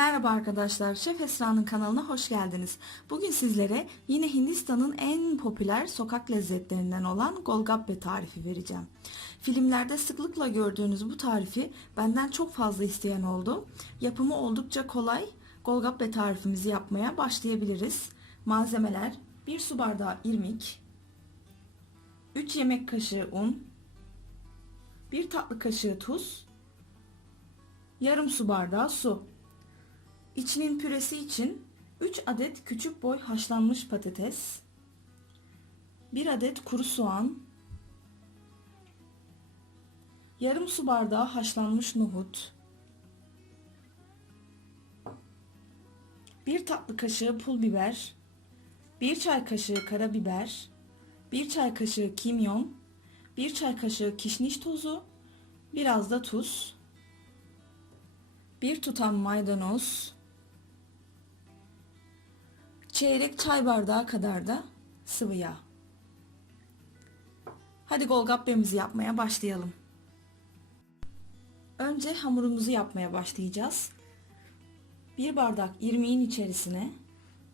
Merhaba arkadaşlar, Şef Esra'nın kanalına hoş geldiniz. Bugün sizlere yine Hindistan'ın en popüler sokak lezzetlerinden olan Golgappe tarifi vereceğim. Filmlerde sıklıkla gördüğünüz bu tarifi benden çok fazla isteyen oldu. Yapımı oldukça kolay. Golgappe tarifimizi yapmaya başlayabiliriz. Malzemeler: 1 su bardağı irmik, 3 yemek kaşığı un, 1 tatlı kaşığı tuz, yarım su bardağı su. İçinin püresi için 3 adet küçük boy haşlanmış patates, 1 adet kuru soğan, yarım su bardağı haşlanmış nohut, 1 tatlı kaşığı pul biber, 1 çay kaşığı karabiber, 1 çay kaşığı kimyon, 1 çay kaşığı kişniş tozu, biraz da tuz, 1 tutam maydanoz, çeyrek çay bardağı kadar da sıvı yağ. Hadi Golgappe'mizi yapmaya başlayalım. Önce hamurumuzu yapmaya başlayacağız. 1 bardak irmiğin içerisine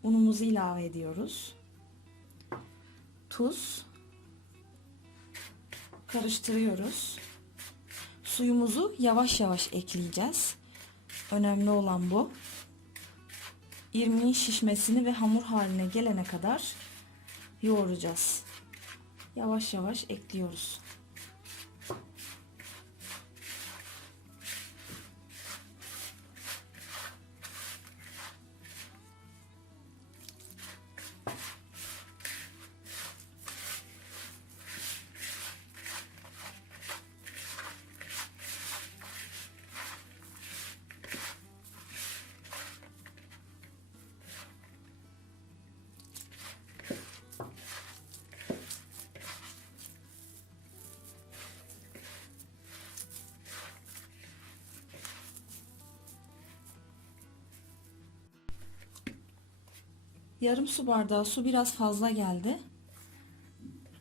unumuzu ilave ediyoruz. Tuz. Karıştırıyoruz. Suyumuzu yavaş yavaş ekleyeceğiz. Önemli olan bu. İrmiğin şişmesini ve hamur haline gelene kadar yoğuracağız. Yavaş yavaş ekliyoruz. Yarım su bardağı su biraz fazla geldi.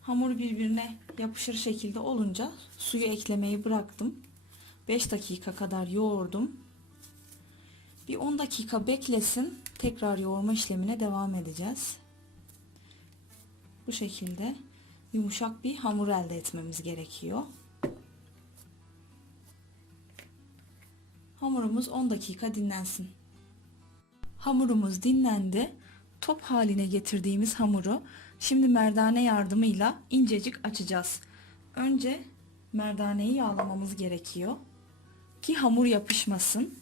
Hamur birbirine yapışır şekilde olunca suyu eklemeyi bıraktım. 5 dakika kadar yoğurdum. Bir 10 dakika beklesin. Tekrar yoğurma işlemine devam edeceğiz. Bu şekilde yumuşak bir hamur elde etmemiz gerekiyor. Hamurumuz 10 dakika dinlensin. Hamurumuz dinlendi. Top haline getirdiğimiz hamuru şimdi merdane yardımıyla incecik açacağız. Önce merdaneyi yağlamamız gerekiyor ki hamur yapışmasın.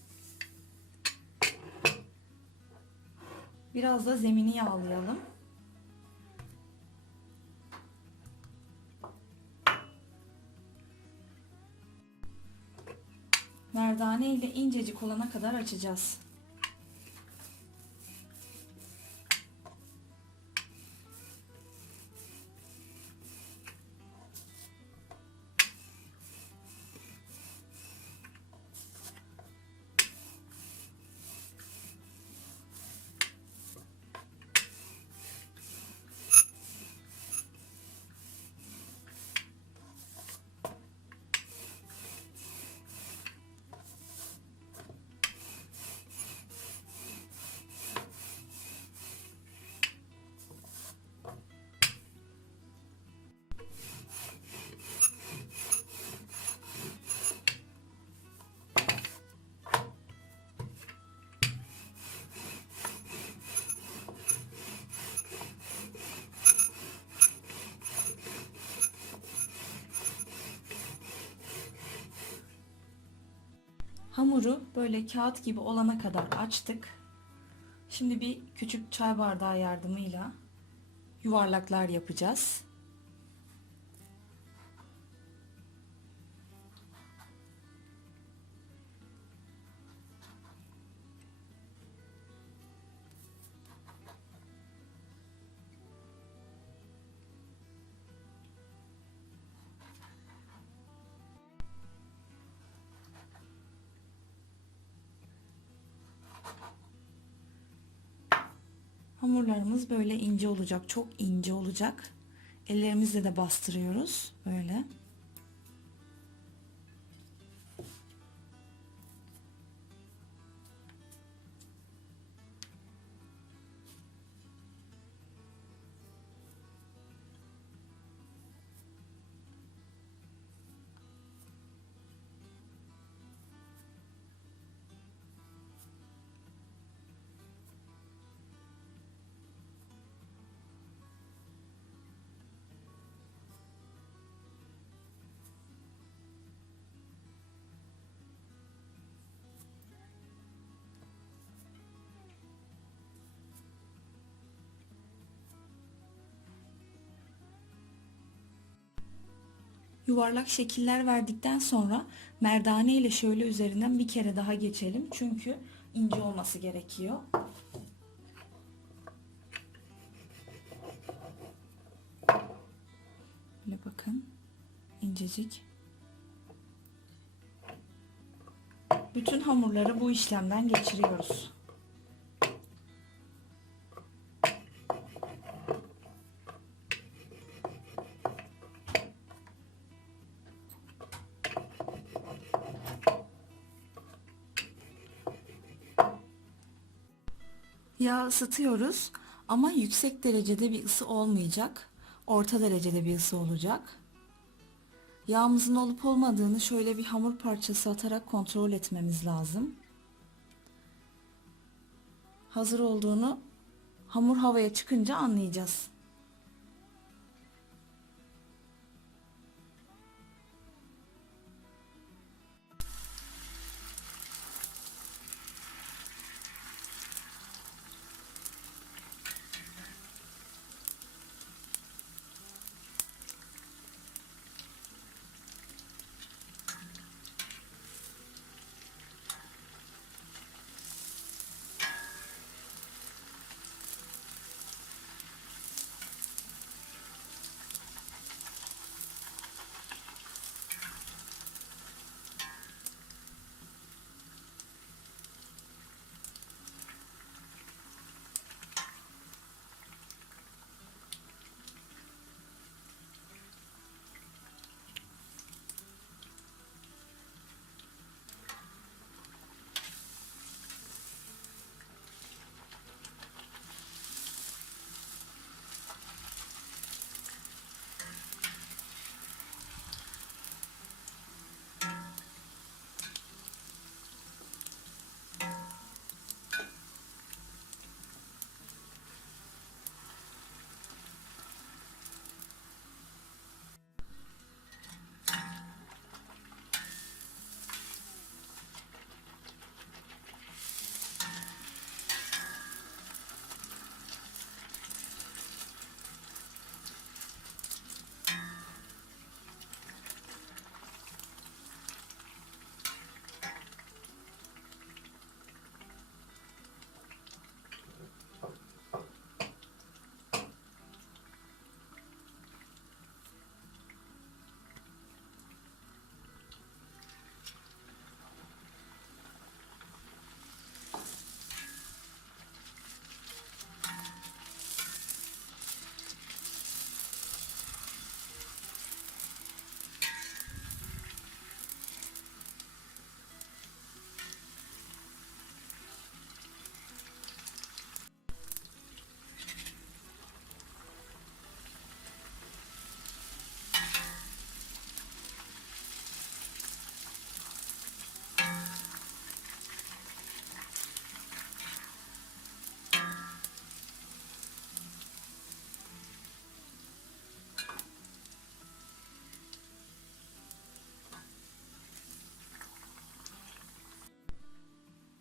Biraz da zemini yağlayalım. Merdane ile incecik olana kadar açacağız. Hamuru böyle kağıt gibi olana kadar açtık. Şimdi bir küçük çay bardağı yardımıyla yuvarlaklar yapacağız. Hamurlarımız böyle ince olacak, çok ince olacak. Ellerimizle de bastırıyoruz böyle. Yuvarlak şekiller verdikten sonra merdane ile şöyle üzerinden bir kere daha geçelim. Çünkü ince olması gerekiyor. Böyle bakın. İncecik. Bütün hamurları bu işlemden geçiriyoruz. Yağ ısıtıyoruz ama yüksek derecede bir ısı olmayacak. Orta derecede bir ısı olacak. Yağımızın olup olmadığını şöyle bir hamur parçası atarak kontrol etmemiz lazım. Hazır olduğunu hamur havaya çıkınca anlayacağız.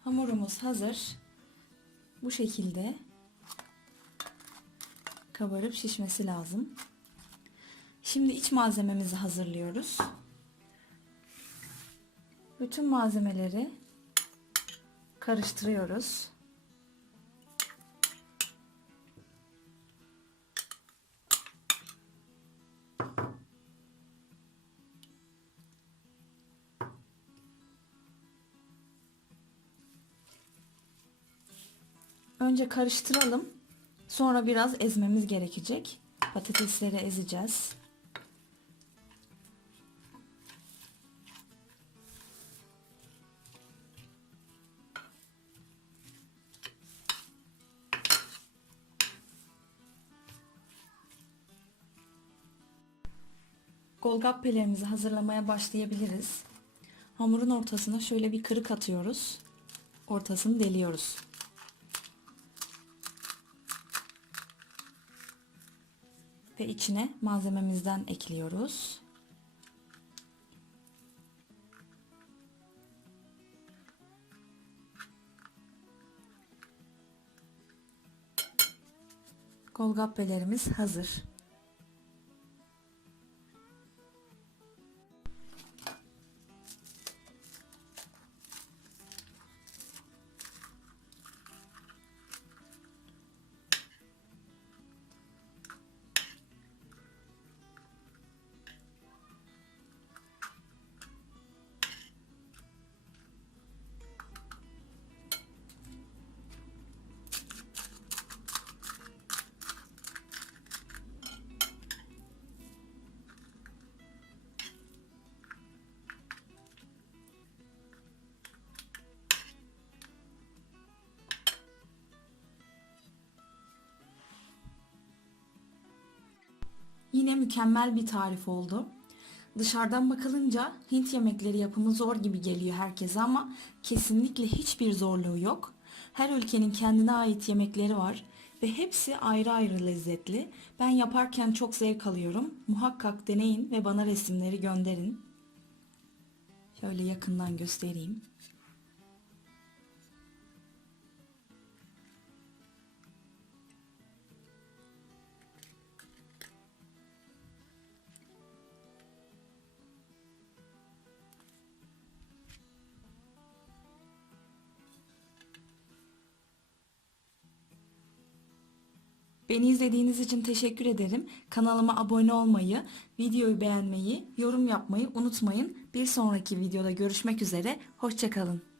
Hamurumuz hazır. Bu şekilde kabarıp şişmesi lazım. Şimdi iç malzememizi hazırlıyoruz. Bütün malzemeleri karıştırıyoruz. Önce karıştıralım. Sonra biraz ezmemiz gerekecek. Patatesleri ezeceğiz. Golgappelerimizi hazırlamaya başlayabiliriz. Hamurun ortasına şöyle bir kırık atıyoruz. Ortasını deliyoruz. Ve içine malzememizden ekliyoruz. Golgappelerimiz hazır. mükemmel bir tarif oldu. Dışarıdan bakılınca Hint yemekleri yapımı zor gibi geliyor herkese ama kesinlikle hiçbir zorluğu yok. Her ülkenin kendine ait yemekleri var ve hepsi ayrı ayrı lezzetli. Ben yaparken çok zevk alıyorum. Muhakkak deneyin ve bana resimleri gönderin. Şöyle yakından göstereyim. Beni izlediğiniz için teşekkür ederim. Kanalıma abone olmayı, videoyu beğenmeyi, yorum yapmayı unutmayın. Bir sonraki videoda görüşmek üzere. Hoşça kalın.